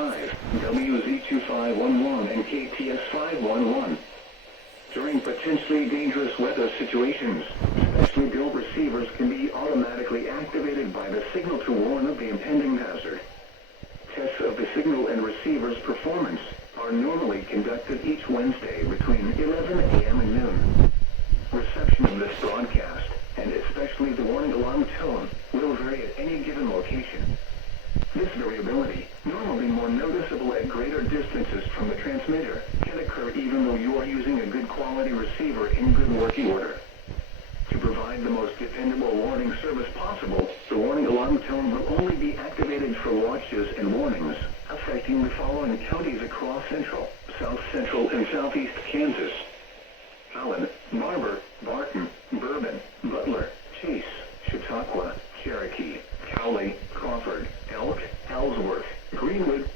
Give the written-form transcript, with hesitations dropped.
5, WZ2511 and KTS511. During potentially dangerous weather situations, specially built receivers can be automatically activated by the signal to warn of the impending hazard. Tests of the signal and receiver's performance are normally conducted each Wednesday between 11 a.m. and noon. Reception of this broadcast, and especially the warning alarm tone, will vary at any given location. This variability, normally more noticeable at greater distances from the transmitter, can occur even though you are using a good quality receiver in good working order. To provide the most dependable warning service possible, the warning alarm tone will only be activated for watches and warnings affecting the following counties across central, south central, and southeast Kansas: Allen, Barber, Barton, Bourbon, Butler, Chase, Chautauqua, Cherokee, Cowley, Crawford, Elk, Ellsworth, Greenwood,